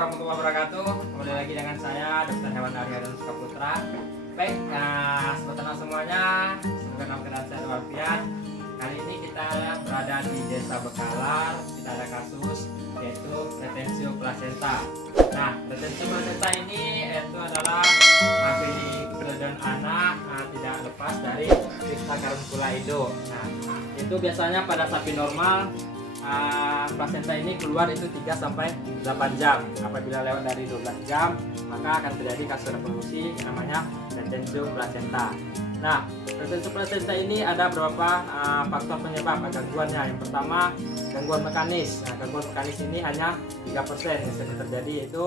warahmatullahi wabarakatuh. Kembali lagi dengan saya Dr. Hewan Aryadan Sukaputra. Baik, sobat ternak semuanya, semoga dalam keadaan sehat walafiat. Kali ini kita berada di Desa Bekalar. Kita ada kasus yaitu retensio placenta. Nah, retensio placenta ini itu adalah pilih keberadaan anak tidak lepas dari Cryptocurricula Indo. Nah, itu biasanya pada sapi normal placenta ini keluar itu 3-8 jam. Apabila lewat dari 12 jam, maka akan terjadi kasus reproduksi yang namanya retensio placenta. Nah, retensio placenta ini ada beberapa faktor penyebab gangguannya. Yang pertama, gangguan mekanis. Nah, gangguan mekanis ini hanya 3% yang sering terjadi, yaitu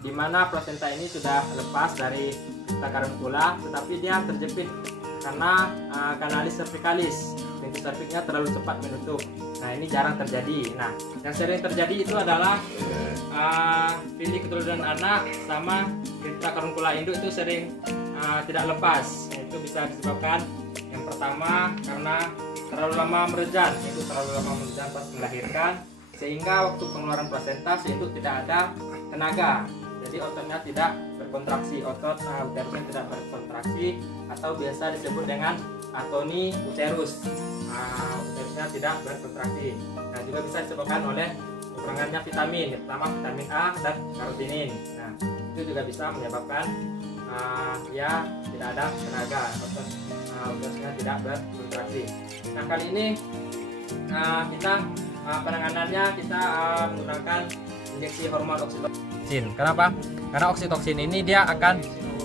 di mana placenta ini sudah lepas dari Cryptocurricula, tetapi dia terjepit karena kanalis cervicalis. Pintu cerviknya terlalu cepat menutup. Nah, ini jarang terjadi. Nah, yang sering terjadi itu adalah pilih keturunan anak sama Cryptocurricula induk itu sering tidak lepas. Itu bisa disebabkan yang pertama karena terlalu lama merejan, itu terlalu lama merejan pas melahirkan, sehingga waktu pengeluaran plasenta si induk tidak ada tenaga. Jadi ototnya tidak berkontraksi, otot uterusnya tidak berkontraksi, atau biasa disebut dengan atoni uterus. Uterusnya tidak berkontraksi. Nah, juga bisa disebabkan oleh kekurangannya vitamin, terutama vitamin A dan karotinin. Nah, itu juga bisa menyebabkan ya tidak ada tenaga, otot uterusnya tidak berkontraksi. Nah, kali ini kita penanganannya kita menggunakan injeksi hormon oksitoksin. Kenapa? Karena oksitoksin ini dia akan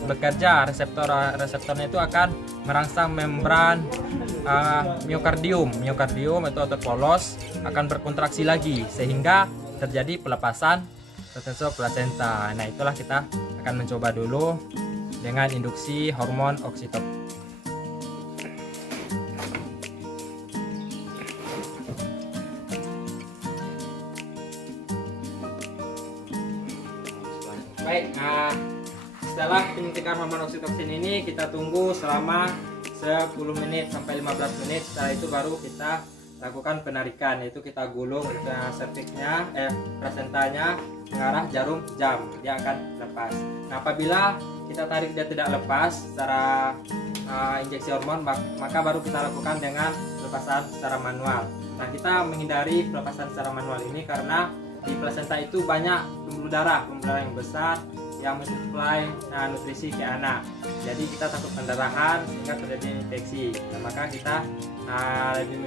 bekerja, reseptornya itu akan merangsang membran miokardium. Miokardium itu otot polos akan berkontraksi lagi sehingga terjadi pelepasan retensio placenta. Nah, itulah kita akan mencoba dulu dengan induksi hormon oksitoksin. Baik, setelah penyuntikan hormon oksitoksin ini kita tunggu selama 10 menit sampai 15 menit. Setelah itu baru kita lakukan penarikan, yaitu kita gulung cerviknya, placentanya mengarah jarum jam, dia akan lepas. Nah, apabila kita tarik dia tidak lepas secara injeksi hormon, maka baru kita lakukan dengan pelepasan secara manual. Nah, kita menghindari pelepasan secara manual ini karena di placenta itu banyak pembuluh darah yang besar yang mensuplai nutrisi ke anak. Jadi kita takut pendarahan sehingga terjadi infeksi. Nah, maka kita lebih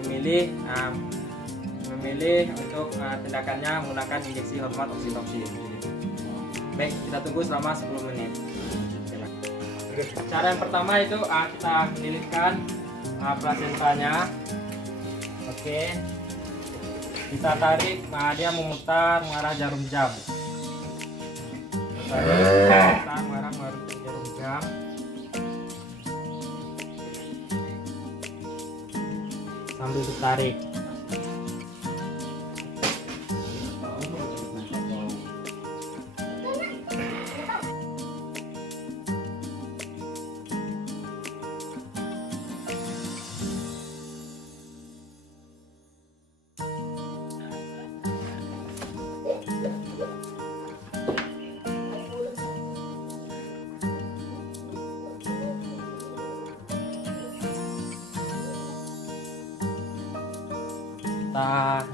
memilih untuk tindakannya menggunakan injeksi hormon oksitoksin. Baik, kita tunggu selama 10 menit. Cara yang pertama itu kita lilitkan placentanya. Oke. Kita tarik, dia memutar mengarah jarum jam. Kita mengarah jarum jam. Sambil ditarik.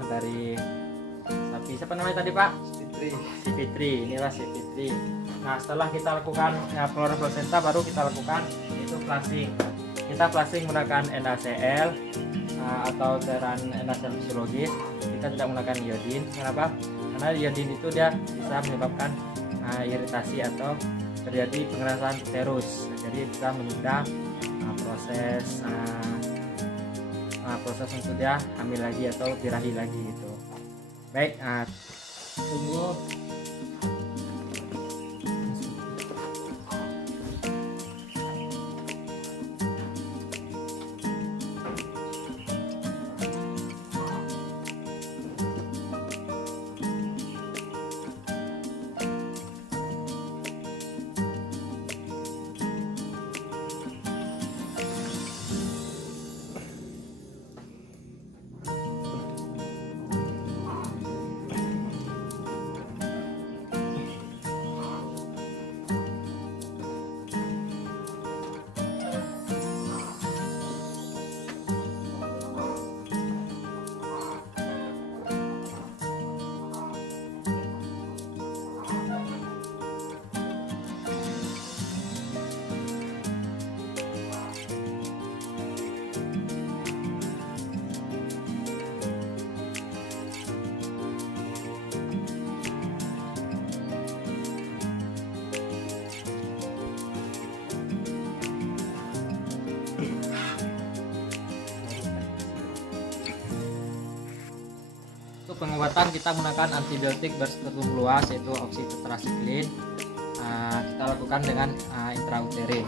Dari sapi siapa namanya tadi, Pak? Si Fitri. Inilah si Fitri. Nah, setelah kita lakukan pengeluaran placenta, baru kita lakukan itu flushing. Kita flushing menggunakan NaCl atau cairan NaCl fisiologis. Kita tidak menggunakan iodin. Kenapa? Karena iodin itu dia bisa menyebabkan iritasi atau terjadi pengerasan uterus. Jadi bisa menunda proses untuk dia hamil lagi atau birahi lagi gitu. Baik, tunggu. untuk pengobatan kita menggunakan antibiotik berspektrum luas yaitu oksitetrasiklin. Kita lakukan dengan intrauterin.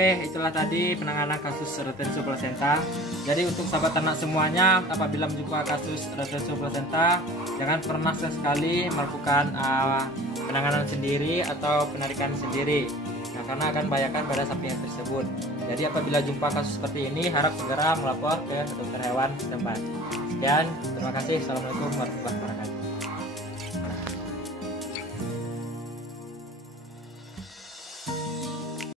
Oke, itulah tadi penanganan kasus retensi plasenta. Jadi untuk sahabat ternak semuanya, apabila menjumpai kasus retensi plasenta, jangan pernah sekali melakukan penanganan sendiri atau penarikan sendiri, karena akan membahayakan pada sapi yang tersebut. Jadi apabila jumpa kasus seperti ini, harap segera melapor ke dokter hewan setempat. Sekian, terima kasih. Assalamualaikum warahmatullahi wabarakatuh.